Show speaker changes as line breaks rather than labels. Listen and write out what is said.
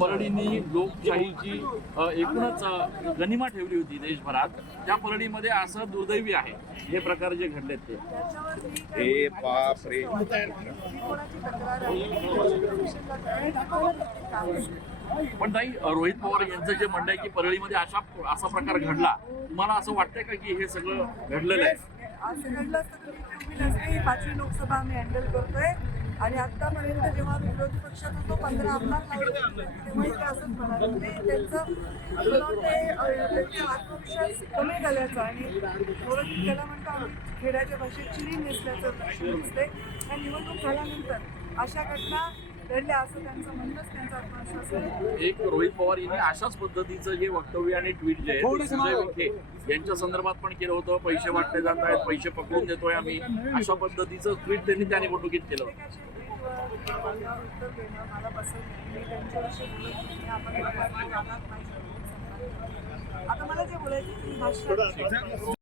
परळींनी लोकशाहीची एकूणच गनिमा ठेवली होती देशभरात. त्या परळीमध्ये असं दुर्दैवी आहे. हे प्रकार जे घडलेत ते.
हे बाप रे.
पण ताई रोहित पवार यांचं जे म्हणणं आहे की परळीमध्ये अशा असा प्रकार घडला तुम्हाला असं वाटतंय का की हे सगळं घडलेलं आहे?
असं घडलं असतं तर मी तुम्ही नसते पाचवी लोकसभा आम्ही हँडल करतोय. आणि आतापर्यंत जेव्हा विरोधी पक्षात होतो पंधरा आमदार लावले तेव्हाही ते असंच म्हणाले. म्हणजे ते त्यांचं ते त्यांचा आत्मविश्वास कमी झाल्याचा आणि थोडं त्याला म्हणतो आम्ही खेड्याच्या भाषेत चिरी नेसल्याचं दिसते आणि निवडणूक झाल्यानंतर अशा घटना असं त्यांचं म्हणणंच त्यांचा आत्मविश्वास आहे.
एक रोहित पवार यांनी अशाच पद्धतीचं जे वक्तव्य आणि ट्विट जे आहे ते संजय विखे यांच्या संदर्भात पण केलं होतं. पैसे वाटले जात आहेत पैसे पकडून देतोय आम्ही. अशा पद्धतीचं ट्विट त्यांनी त्या निवडणुकीत केलं होतं.
प्रत्येकाच्या ट्विटवर वादावर उत्तर देणं मला पसंत नाही. मी त्यांच्याविषयी बोलत नाही. आपण लोकांना जाणार नाही. आता मला जे बोलायचं